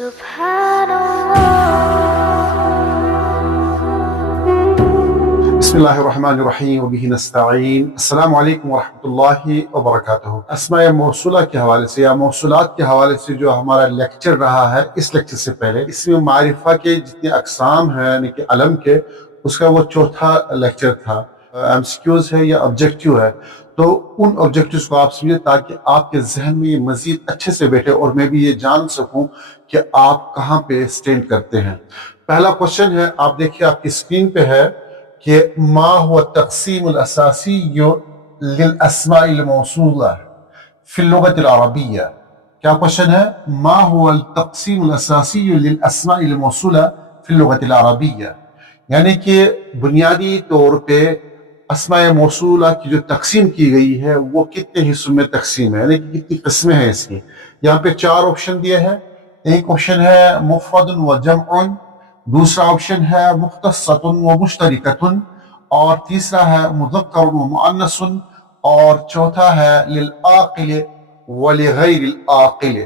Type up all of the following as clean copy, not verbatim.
سبحان الله. بسم اللہ الرحمن الرحیم وبہ نستعین. السلام علیکم ورحمۃ اللہ وبرکاتہ. اسماء موصولہ کے حوالے سے یا موصولات کے حوالے سے جو ہمارا لیکچر رہا ہے، اس لیکچر سے پہلے اسم معرفہ کے جتنے اقسام ہیں یعنی کہ علم کے، اس کا وہ چوتھا لیکچر تھا. ایم سی کیوز ہے یا آبجیکٹیو ہے، تو ان آبجیکٹیوز کو آپ سمجھیں تاکہ آپ کے ذہن میں یہ مزید اچھے سے بیٹھے اور میں بھی یہ جان سکوں کہ آپ کہاں پہ سٹینڈ کرتے ہیں. پہلا کوشچن ہے، آپ دیکھیے آپ کی اسکرین پہ ہے کہ ما هو التقسیم الاساسی للاسماء الموصولہ فی اللغة العربیہ. کیا کوشچن ہے؟ ما هو التقسیم الاساسی للاسماء الموصولہ فی اللغة العربیہ، یعنی کہ بنیادی طور پہ اسماء موصولہ کی جو تقسیم کی گئی ہے وہ کتنے حصوں میں تقسیم ہے، یعنی کہ کتنی قسمیں ہیں اس کی. یہاں پہ 4 آپشن دیے ہیں. ایک آپشن ہے مفرد و جمع، دوسرا آپشن ہے مختصۃ و مشترکۃ، اور تیسرا ہے مذکر و مؤنث، اور چوتھا ہے للعاقل ولغیر العاقل.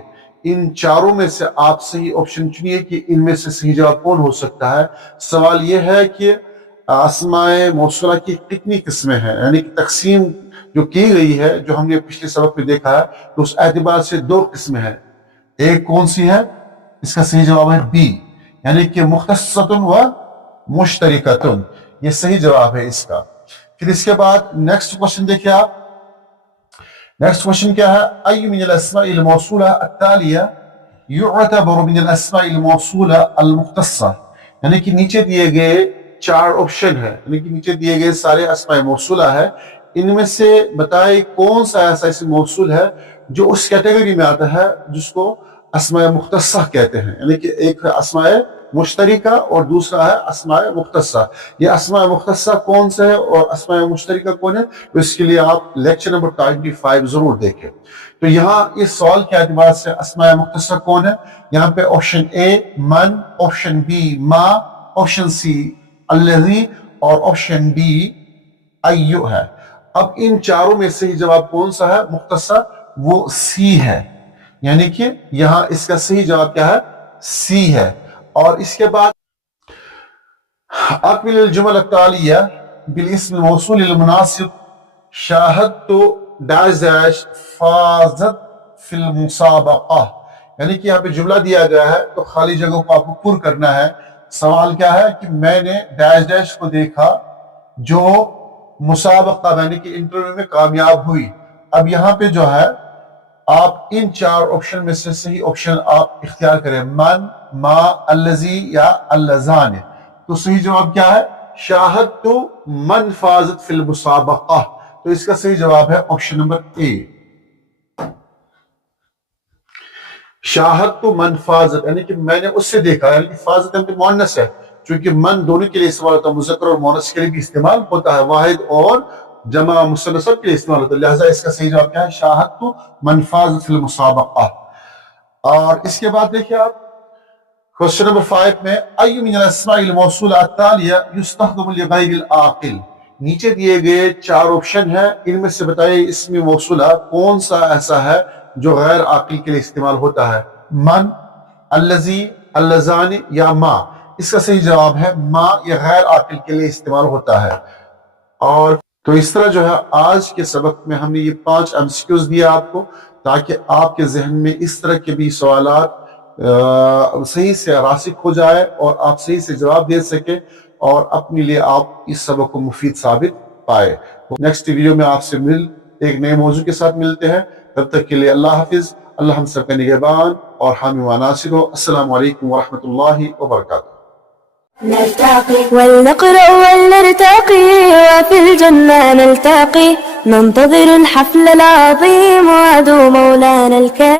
ان چاروں میں سے آپ صحیح آپشن چنیے کہ ان میں سے صحیح جواب کون ہو سکتا ہے. سوال یہ ہے کہ اسماء موصولہ کی کتنی قسمیں ہیں، یعنی کہ تقسیم جو کی گئی ہے جو ہم نے پچھلے سبق میں دیکھا ہے تو اس اعتبار سے 2 قسمیں ہیں. ایک کون سی ہے؟ اس کا صحیح جواب ہے بی، یعنی کہ مختصۃ و مشترکۃ. یہ صحیح جواب ہے اس کا. پھر اس کے بعد نیکسٹ کوشچن دیکھیں آپ. نیکسٹ کوشچن کیا ہے؟ ای من الاسماء الموصولہ التالیہ یعتبر من الاسماء الموصولہ المختصہ. یعنی کہ نیچے دیے گئے 4 آپشن ہے، یعنی کہ نیچے دیے گئے سارے اسماء موصولہ ہے، ان میں سے بتائے کون سا ایسا اسم موصول ہے جو اس کیٹیگری میں آتا ہے جس کو اسماء مختصہ کہتے ہیں. یعنی کہ ایک ہے اسماء مشترکہ اور دوسرا ہے اسماء مختصہ. یہ اسماء مختصہ کون سے ہے اور اسماء مشترکہ کون ہے، تو اس کے لیے آپ لیکچر نمبر 25 ضرور دیکھیں. تو یہاں اس سوال کے اعتبار سے اسماء مختصہ کون ہے؟ یہاں پہ آپشن اے من، آپشن بی ما، آپشن سی الذی اور آپشن ڈی ایو ہے. اب ان چاروں میں صحیح جواب کون سا ہے مختصر؟ وہ سی ہے، یعنی کہ یہاں اس کا صحیح جواب کیا ہے؟ سی ہے. اور اس کے بعد اکمل الجمل التالیہ بالاسم الموصول المناسب شاہدت ڈیش ڈیش فازت فی المسابقہ. یعنی کہ یہاں پہ جملہ دیا گیا ہے تو خالی جگہوں کو آپ کو پر کرنا ہے. سوال کیا ہے کہ میں نے ڈیش ڈیش کو دیکھا جو مسابقہ یعنی کہ انٹرویو میں کامیاب ہوئی. اب یہاں پہ جو ہے آپ ان 4 آپشن میں سے صحیح آپشن آپ اختیار کریں، من، ما، الذی یا اللذان. تو صحیح جواب کیا ہے؟ شاہدت من فازت فی المسابقہ. تو اس کا صحیح جواب ہے آپشن نمبر اے، شاہدت من فازت، یعنی کہ میں نے اس سے دیکھا. یعنی کہ فازت یعنی کہ مؤنث ہے، چونکہ من دونوں کے لیے استعمال ہوتا ہے، مذکر اور مؤنث کے لیے بھی استعمال ہوتا ہے، واحد اور جمع مثنث کے لیے استعمال ہوتا ہے. لہذا اس کا صحیح جواب کیا ہے؟ شاہدت من فازت فی المسابقہ. اور اس کے بعد دیکھیں آپ کوشچن نمبر 5 میں ای من الاسماء الموصولہ التالیہ یستخدم لغیر العاقل. نیچے دیے گئے 4 آپشن ہیں، ان میں سے بتائیے اسم موصولہ کون سا ایسا ہے جو غیر عاقل کے لیے استعمال ہوتا ہے؟ من، الذی، اللذان یا ما. اس کا صحیح جواب ہے ما، یہ غیر عاقل کے لیے استعمال ہوتا ہے. اور تو اس طرح جو ہے آج کے سبق میں ہم نے یہ 5 ایم سی کیوز دیا آپ کو تاکہ آپ کے ذہن میں اس طرح کے بھی سوالات صحیح سے راسخ ہو جائے اور آپ صحیح سے جواب دے سکیں اور اپنے لیے آپ اس سبق کو مفید ثابت پائے. نیکسٹ ویڈیو میں آپ سے ایک نئے موضوع کے ساتھ ملتے ہیں. تب تک کے لیے اللہ حافظ. اللہ ہم سب کا نگہبان اور حامی و ناصر ہو. السلام علیکم ورحمۃ اللہ وبرکاتہ. نلتقي ولنقرأ ولنرتقي وفي الجنة نلتقي ننتظر الحفل العظيم وعدو مولانا الكريم.